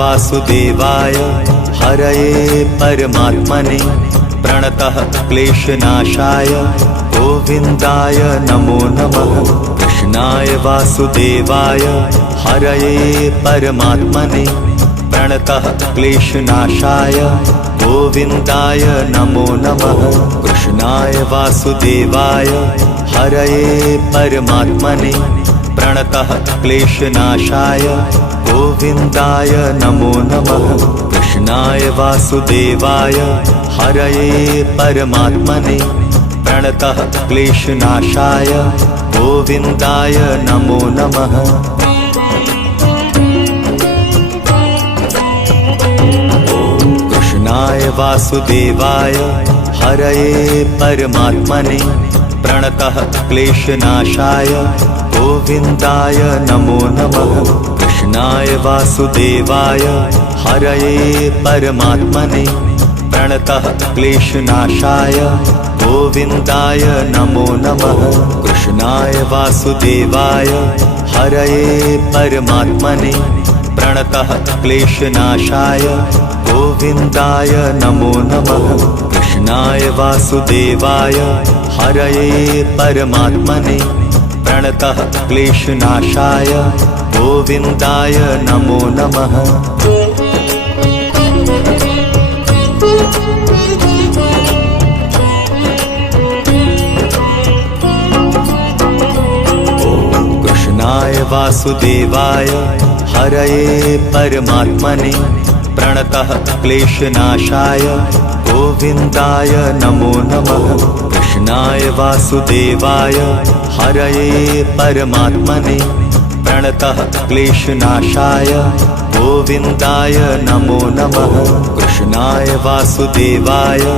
वासुदेवाय हरये परमात्मने प्रणतः क्लेशनाशाय गोविन्दाय नमो नमः। कृष्णाय वासुदेवाय हरये परमात्मने प्रणतः क्लेशनाशाय गोविन्दाय नमो नमः। कृष्णाय वासुदेवाय हरये परमात्मने प्रणतः क्लेशनाशाय गोविन्दाय नमो नमः। कृष्णाय वासुदेवाय हरये परमात्मने प्रणतः क्लेशनाशाय गोविन्दाय नमो नमः। कृष्णाय वासुदेवाय हरये परमात्मने प्रणतः क्लेशनाशाय गोविन्दाय नमो नमः। कृष्णाय वासुदेवाय हरये परमात्मने प्रणतः क्लेशनाशाय गोविन्दाय नमो नमः। कृष्णाय वासुदेवाय हरये परमात्मने प्रणतः क्लेशनाशाय गोविन्दाय नमो नमः। कृष्णाय वासुदेवाय हरये परमात्मने प्रणतः क्लेशनाशाय गोविन्दाय नमो नमः। कृष्णाय वासुदेवाय हरये परमात्मने प्रणतः क्लेशनाशाय गोविन्दाय नमो नमः। कृष्णाय वासुदेवाय हरये परमात्मने प्रणतः क्लेशनाशाय गोविन्दाय नमो नमः। कृष्णाय वासुदेवाय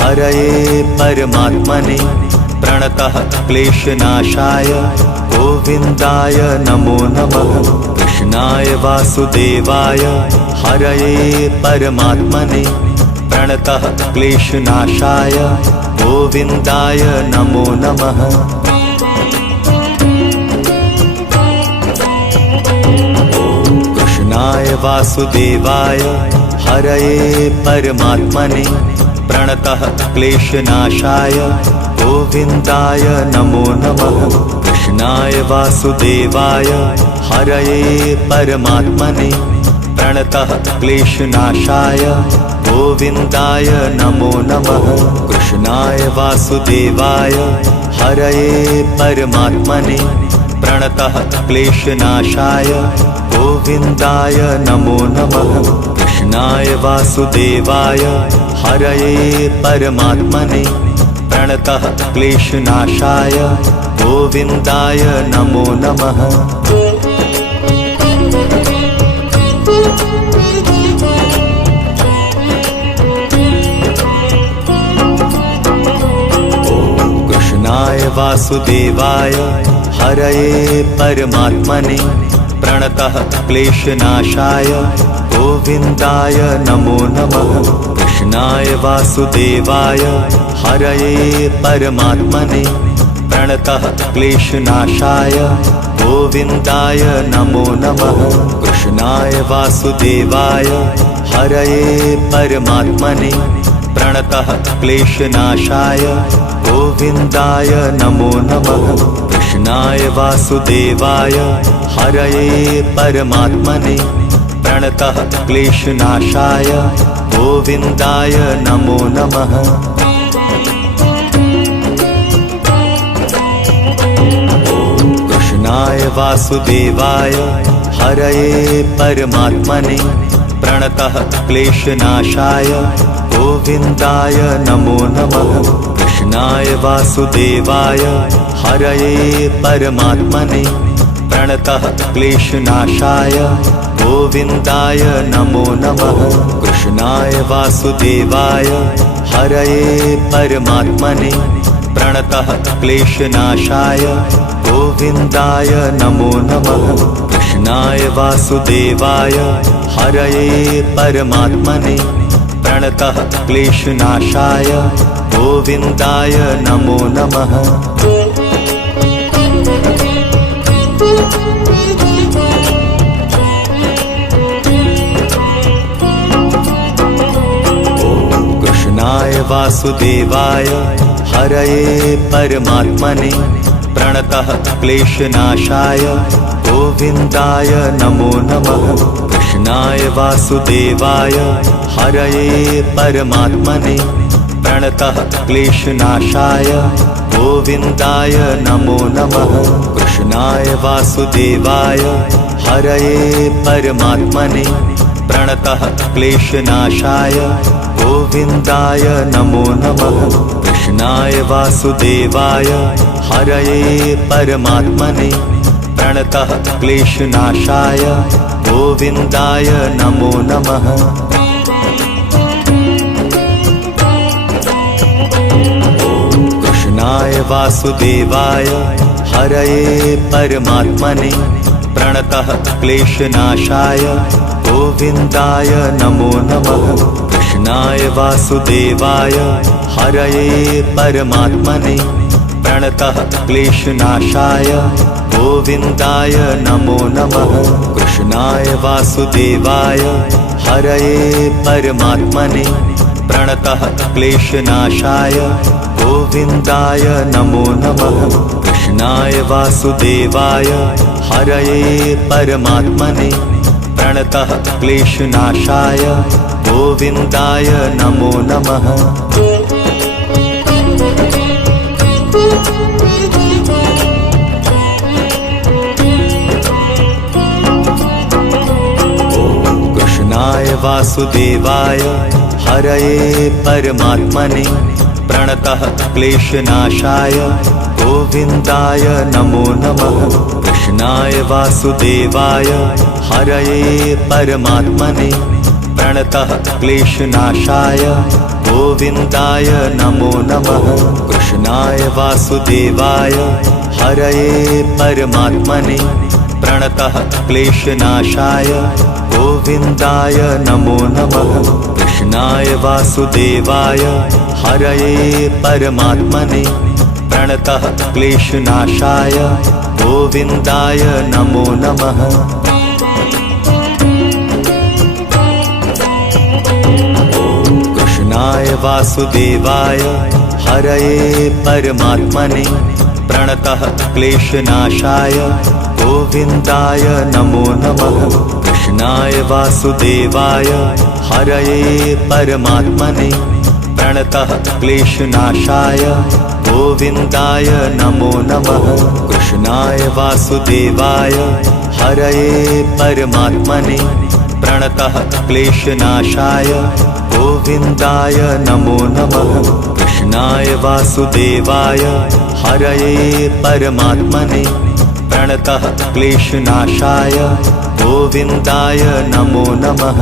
हरये परमात्मने प्रणतः क्लेशनाशाय गोविन्दाय नमो नमः। कृष्णाय वासुदेवाय हरये परमात्मने प्रणतः क्लेशनाशाय गोविन्दाय नमो नमः। कृष्णाय वासुदेवाय हरये परमात्मने प्रणतः क्लेशनाशाय गोविन्दाय नमो नमः। कृष्णाय वासुदेवाय हरये परमात्मने प्रणतः क्लेशनाशाय गोविन्दाय नमो नमः। कृष्णाय वासुदेवाय हरये परमात्मने प्रणतः क्लेशनाशाय गोविन्दाय नमो नमः। कृष्णाय वासुदेवाय हरये परमात्मने प्रणतः क्लेशनाशाय गोविन्दाय नमो नमः। कृष्णाय वासुदेवाय हरये परमात्मने प्रणतः क्लेशनाशाय गोविन्दाय नमो नमः। कृष्णाय वासुदेवाय हरये परमात्मने प्रणतः क्लेशनाशाय गोविन्दाय नमो नमः। कृष्णाय वासुदेवाय हरये परमात्मने प्रणतः क्लेशनाशाय गोविन्दाय नमो नमः। कृष्णाय वासुदेवाय हरये परमात्मने प्रणतः क्लेशनाशाय गोविन्दाय नमो नमः। कृष्णाय वासुदेवाय हरये परमात्मने प्रणतः क्लेशनाशाय गोविन्दाय नमो नमः। कृष्णाय वासुदेवाय हरये परमात्मने प्रणतः क्लेशनाशाय गोविन्दाय नमो नमः। कृष्णाय वासुदेवाय हरये परमात्मने प्रणतः क्लेशनाशाय गोविन्दाय नमो नमः। कृष्णाय वासुदेवाय हरये परमात्मने प्रणतः क्लेशनाशाय गोविन्दाय नमो नमः। वासुदेवाय हरये परमात्मने प्रणतः क्लेशनाशाय गोविन्दाय नमो नमः। कृष्णाय वासुदेवाय हरये परमात्मने प्रणतः क्लेशनाशाय गोविन्दाय नमो नमः। कृष्णाय वासुदेवाय हरये परमात्मने प्रणतः क्लेशनाशाय गोविन्दाय नमो नमः। कृष्णाय वासुदेवाय हरये परमात्मने प्रणतः क्लेशनाशाय गोविन्दाय नमो नमः। कृष्णाय वासुदेवाय हरये परमात्मने प्रणतः क्लेशनाशाय गोविन्दाय नमो नमः। कृष्णाय वासुदेवाय हरये परमात्मने प्रणतः क्लेशनाशाय गोविन्दाय नमो नमः। कृष्णाय वासुदेवाय हरये परमात्मने प्रणतः क्लेशनाशाय गोविन्दाय नमो नमः। कृष्णाय वासुदेवाय हरये परमात्मने प्रणतः क्लेशनाशाय गोविन्दाय नमो नमः। कृष्णाय वासुदेवाय हरये परमात्मने प्रणतः क्लेशनाशाय गोविन्दाय नमो नमः। कृष्णाय वासुदेवाय हरये परमात्मने प्रणतः क्लेशनाशाय गोविन्दाय नमो नमः। कृष्णाय वासुदेवाय हरये परमात्मने प्रणतः क्लेशनाशाय गोविन्दाय नमो नमः। कृष्णाय वासुदेवाय हरये परमात्मने प्रणतः क्लेशनाशाय गोविन्दाय नमो नमः। कृष्णाय वासुदेवाय हरये परमात्मने प्रणतः क्लेशनाशाय गोविन्दाय नमो नमः। कृष्णाय वासुदेवाय हरये परमात्मने प्रणतः क्लेशनाशाय गोविन्दाय नमो नमः। कृष्णाय वासुदेवाय हरये परमात्मने प्रणतः क्लेशनाशाय गोविन्दाय नमो नमः। कृष्णाय वासुदेवाय हरये परमात्मने प्रणतः क्लेशनाशाय गोविन्दाय नमो नमः।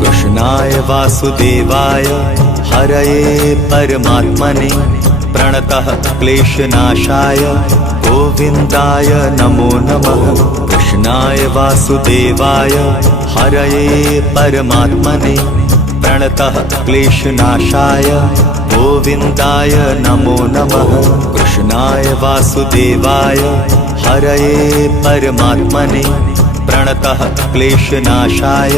कृष्णाय वासुदेवाय हरये परमात्मने प्रणतः क्लेशनाशाय गोविन्दाय नमो नमः। कृष्णाय वासुदेवाय हरये परमात्मने प्रणतः क्लेशनाशाय गोविन्दाय नमो नमः। कृष्णाय वासुदेवाय हरये परमात्मने प्रणतः क्लेशनाशाय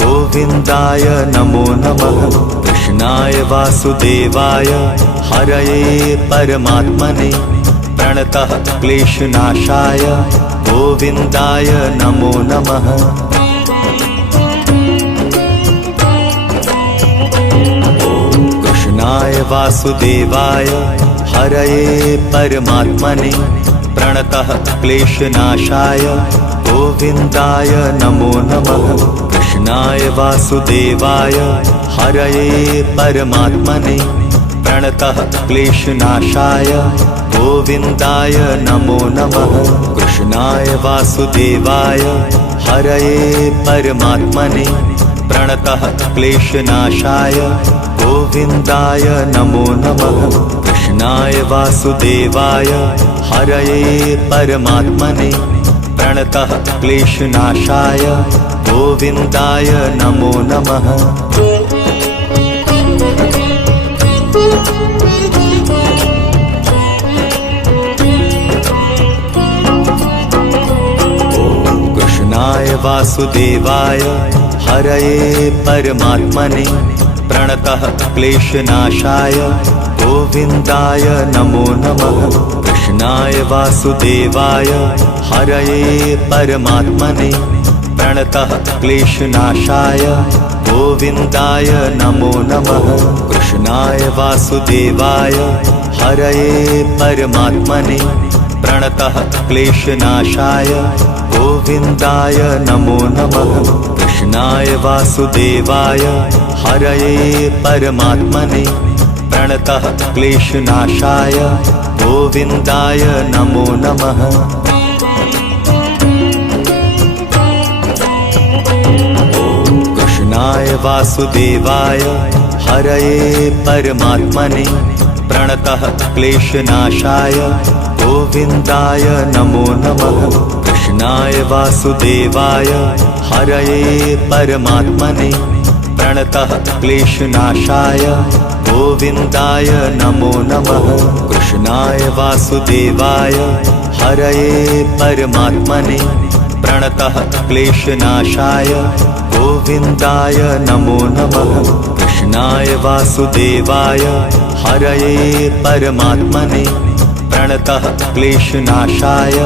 गोविन्दाय नमो नमः। कृष्णाय वासुदेवाय हरये परमात्मने प्रणतः क्लेशनाशाय गोविन्दाय नमो नमः। कृष्णाय वासुदेवाय हरये परमात्मने प्रणतः क्लेशनाशाय गोविन्दाय नमो नमः। कृष्णाय वासुदेवाय हरये परमात्मने प्रणतः क्लेशनाशाय गोविन्दाय नमो नमः। कृष्णाय वासुदेवाय हरये परमात्मने प्रणतः क्लेशनाशाय गोविन्दाय नमो नमः। कृष्णाय वासुदेवाय हरये परमात्मने प्रणतः क्लेशनाशाय गोविन्दाय नमो नमः। वासुदेवाय हरये परमात्मने प्रणतः क्लेशनाशाय गोविन्दाय नमो नमः। कृष्णाय वासुदेवाय हरये परमात्मने प्रणतः क्लेशनाशाय गोविन्दाय नमो नमः। कृष्णाय वासुदेवाय हरये परमात्मने प्रणतः क्लेशनाशाय गोविन्दाय नमो नमः। कृष्णाय वासुदेवाय हरये परमात्मने प्रणतः क्लेशनाशाय गोविन्दाय नमो नमः। कृष्णाय वासुदेवाय हरये परमात्मने प्रणतः क्लेशनाशाय गोविन्दाय नमो नमः। कृष्णाय वासुदेवाय हरये परमात्मने प्रणतः क्लेशनाशाय गोविन्दाय नमो नमः। कृष्णाय वासुदेवाय हरये परमात्मने प्रणतः क्लेशनाशाय गोविन्दाय नमो नमः। कृष्णाय वासुदेवाय हरये परमात्मने प्रणतः क्लेशनाशाय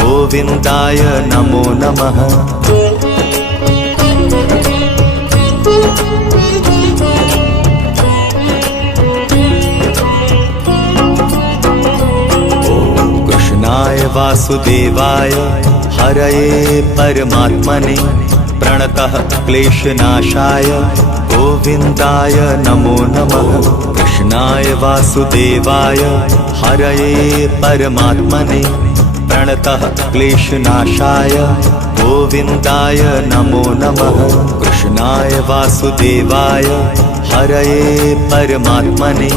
गोविन्दाय नमो नमः। कृष्णाय वासुदेवाय हरये परमात्मने प्रणतः क्लेशनाशाय गोविन्दाय नमो नमः। कृष्णाय वासुदेवाय हरये परमात्मने प्रणतः क्लेशनाशाय गोविन्दाय नमो नमः। कृष्णाय वासुदेवाय हरये परमात्मने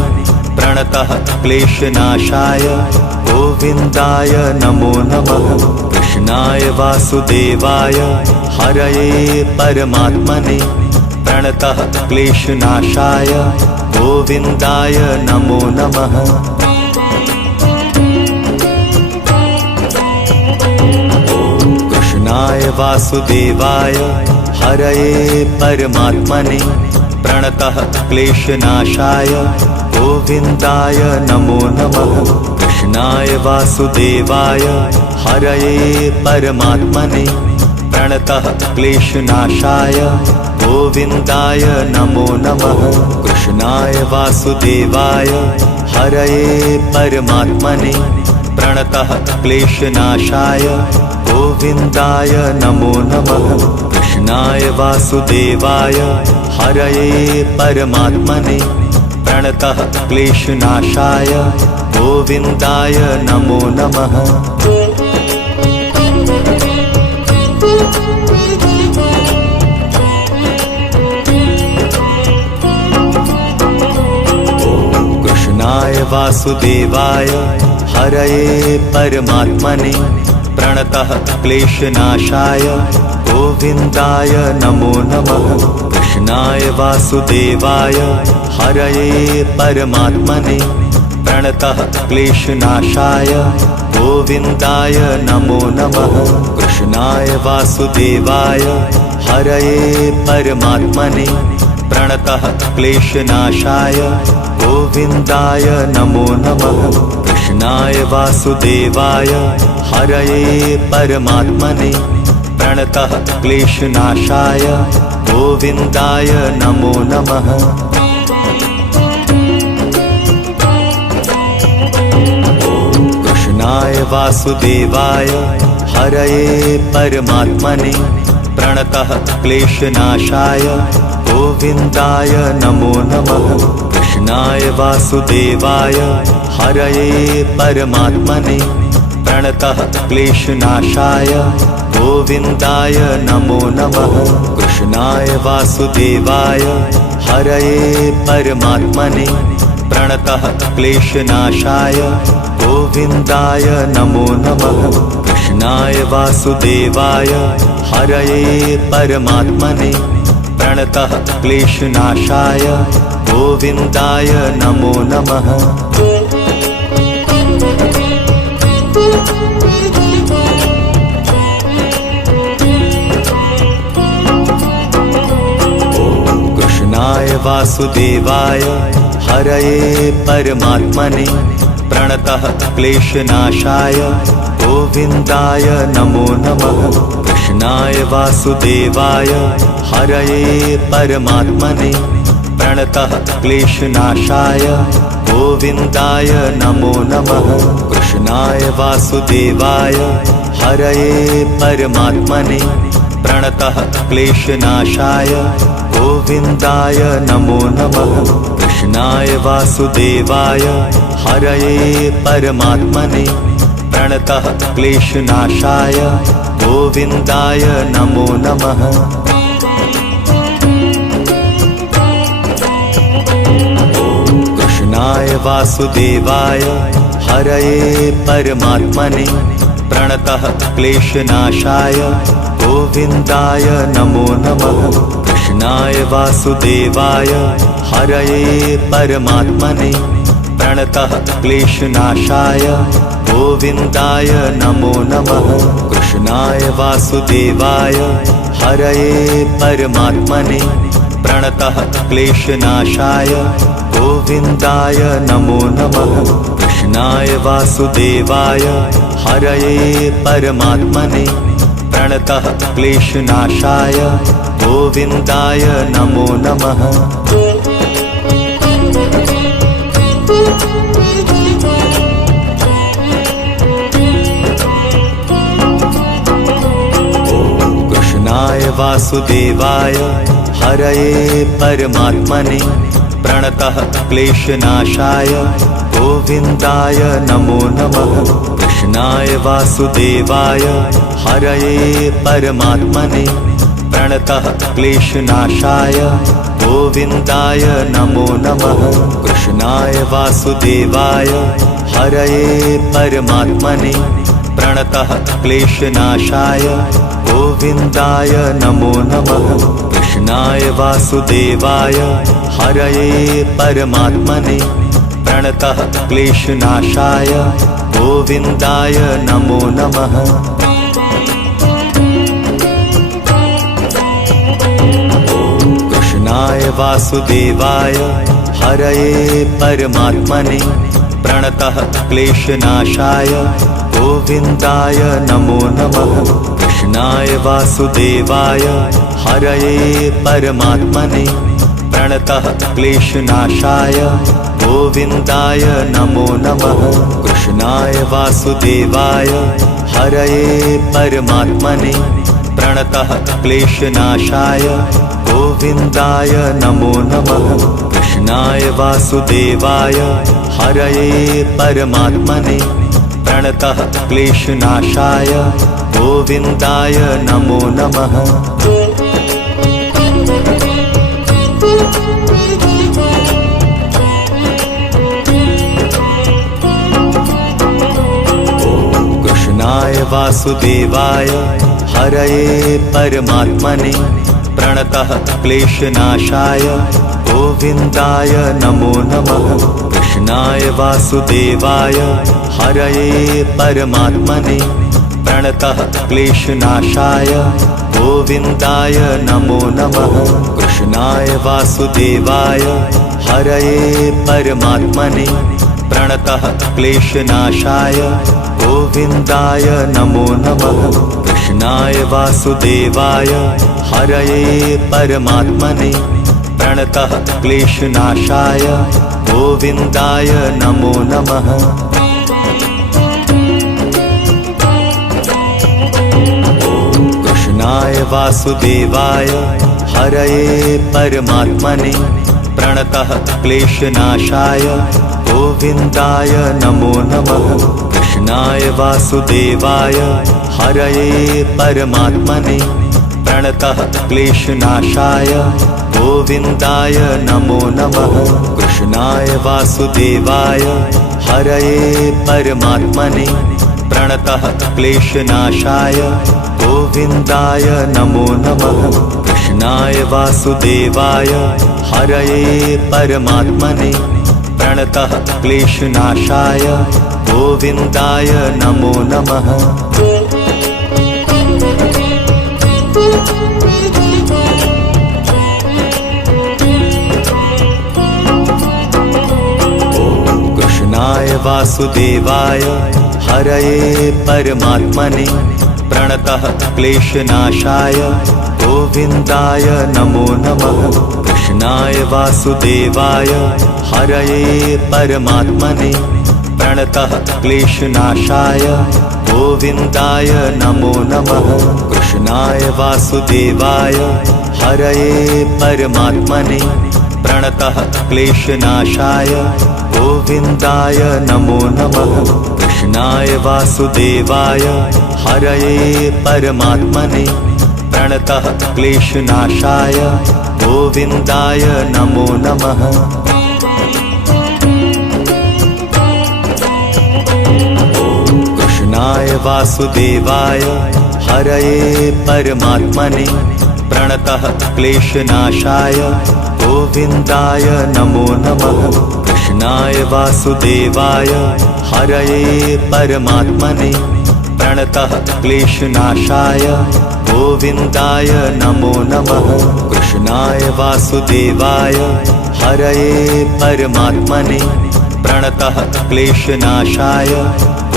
प्रणतः क्लेशनाशाय गोविन्दाय नमो नमः। कृष्णाय वासुदेवाय हरये परमात्मने प्रणतः क्लेशनाशाय गोविन्दाय नमो नमः। कृष्णाय वासुदेवाय हरये परमात्मने प्रणतः क्लेशनाशाय गोविन्दाय नमो नमः। कृष्णाय वासुदेवाय हरये परमात्मने प्रणतः क्लेशनाशाय गोविन्दाय नमो नमः। कृष्णाय वासुदेवाय हरये परमात्मने प्रणतः क्लेशनाशाय गोविन्दाय नमो नमः। कृष्णाय वासुदेवाय हरये परमात्मने प्रणतः क्लेशनाशाय गोविन्दाय नमो नमः। कृष्णाय वासुदेवाय हरये परमात्मने प्रणतः क्लेशनाशाय गोविन्दाय नमो नमः। कृष्णाय वासुदेवाय हरये परमात्मने प्रणतः क्लेशनाशाय गोविन्दाय नमो नमः। कृष्णाय वासुदेवाय हरये परमात्मने प्रणतः क्लेशनाशाय गोविन्दाय नमो नमः। कृष्णाय वासुदेवाय हरये परमात्मने प्रणतः क्लेशनाशाय गोविन्दाय नमो नमः। कृष्णाय वासुदेवाय हरये परमात्मने प्रणतः क्लेशनाशाय गोविन्दाय नमो नमः। कृष्णाय वासुदेवाय हरये परमात्मने प्रणतः क्लेशनाशाय गोविन्दाय नमो नमः। कृष्णाय वासुदेवाय हरये परमात्मने प्रणतः क्लेशनाशाय गोविन्दाय नमो नमः। कृष्णाय वासुदेवाय हरये परमात्मने प्रणतः क्लेशनाशाय गोविन्दाय नमो नमः। वासुदेवाय हरये परमात्मने प्रणतः क्लेशनाशाय गोविन्दाय नमो नमः। कृष्णाय वासुदेवाय हरये परमात्मने प्रणतः क्लेशनाशाय गोविन्दाय नमो नमः। कृष्णाय वासुदेवाय हरये परमात्मने प्रणतः क्लेशनाशाय गोविन्दाय नमो नमः। कृष्णाय वासुदेवाय हरये परमात्मने प्रणतः क्लेशनाशाय गोविन्दाय नमो नमः। कृष्णाय वासुदेवाय हरये परमात्मने प्रणतः क्लेशनाशाय गोविन्दाय नमो नमः। कृष्णाय वासुदेवाय हरये परमात्मने प्रणतः क्लेशनाशाय गोविन्दाय नमो नमः। कृष्णाय वासुदेवाय हरये परमात्मने प्रणतः क्लेशनाशाय गोविन्दाय नमो नमः। कृष्णाय वासुदेवाय हरये परमात्मने प्रणतः क्लेशनाशाय गोविन्दाय नमो नमः। कृष्णाय वासुदेवाय हरये परमात्मने प्रणतः क्लेशनाशाय गोविन्दाय नमो नमः। कृष्णाय वासुदेवाय हरये परमात्मने प्रणतः क्लेशनाशाय गोविन्दाय नमो नमः। कृष्णाय वासुदेवाय हरये परमात्मने प्रणतः क्लेशनाशाय गोविन्दाय नमो नमः। कृष्णाय वासुदेवाय हरये परमात्मने प्रणतः क्लेशनाशाय गोविन्दाय नमो नमः। कृष्णाय वासुदेवाय हरये परमात्मने प्रणतः क्लेशनाशाय गोविन्दाय नमो नमः। कृष्णाय वासुदेवाय हरये परमात्मने प्रणतः क्लेशनाशाय गोविन्दाय नमो नमः। कृष्णाय वासुदेवाय हरये परमात्मने प्रणतः क्लेशनाशाय गोविन्दाय नमो नमः। कृष्णाय वासुदेवाय हरये परमात्मने प्रणतः क्लेशनाशाय गोविन्दाय नमो नमः। कृष्णाय वासुदेवाय हरये परमात्मने प्रणतः क्लेशनाशाय गोविन्दाय नमो नमः। कृष्णाय वासुदेवाय हरये परमात्मने प्रणतः क्लेशनाशाय गोविन्दाय नमो नमः। कृष्णाय वासुदेवाय हरये परमात्मने प्रणतः क्लेशनाशाय गोविन्दाय नमो नमः। कृष्णाय वासुदेवाय हरये परमात्मने प्रणतः क्लेशनाशाय गोविन्दाय नमो नमः। कृष्णाय वासुदेवाय हरये परमात्मने प्रणतः क्लेशनाशाय गोविन्दाय नमो नमः। कृष्णाय वासुदेवाय हरये परमात्मने प्रणतः क्लेशनाशाय गोविन्दाय नमो नमः। कृष्णाय वासुदेवाय हरये परमात्मने प्रणतः क्लेशनाशाय गोविन्दाय नमो नमः। कृष्णाय वासुदेवाय हरये परमात्मने प्रणतः क्लेशनाशाय गोविन्दाय नमो नमः। वासुदेवाय हरये परमात्मने प्रणतः क्लेशनाशाय गोविन्दाय नमो नमः। कृष्णाय वासुदेवाय हरये परमात्मने प्रणतः क्लेशनाशाय गोविन्दाय नमो नमः। कृष्णाय वासुदेवाय हरये परमात्मने प्रणतः क्लेशनाशाय गोविन्दाय नमो नमः। कृष्णाय वासुदेवाय हरये परमात्मने प्रणतः क्लेशनाशाय गोविन्दाय नमो नमः। कृष्णाय वासुदेवाय हरये परमात्मने प्रणतः क्लेशनाशाय गोविन्दाय नमो नमः। कृष्णाय वासुदेवाय हरये परमात्मने प्रणतः क्लेशनाशाय गोविन्दाय नमो नमः। कृष्णाय वासुदेवाय हरये परमात्मने प्रणतः क्लेशनाशाय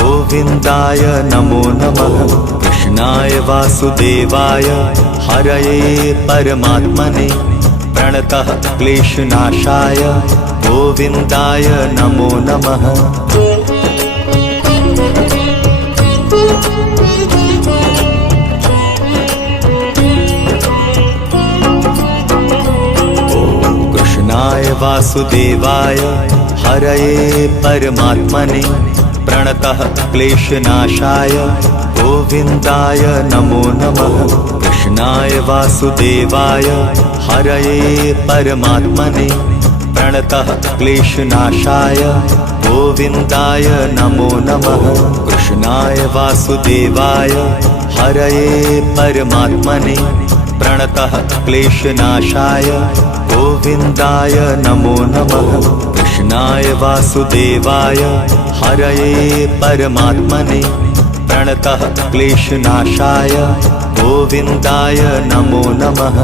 गोविन्दाय नमो नमः। कृष्णाय वासुदेवाय हरये परमात्मने प्रणतः क्लेशनाशाय गोविन्दाय नमो नमः। कृष्णाय वासुदेवाय हरये परमात्मने प्रणतः क्लेशनाशाय गोविन्दाय नमो नमः। कृष्णाय वासुदेवाय हरये परमात्मने प्रणतः क्लेशनाशाय गोविन्दाय नमो नमः। कृष्णाय वासुदेवाय हरये परमात्मने प्रणतः क्लेशनाशाय गोविन्दाय नमो नमः। कृष्णाय वासुदेवाय हरये परमात्मने प्रणतः क्लेशनाशाय गोविन्दाय नमो नमः।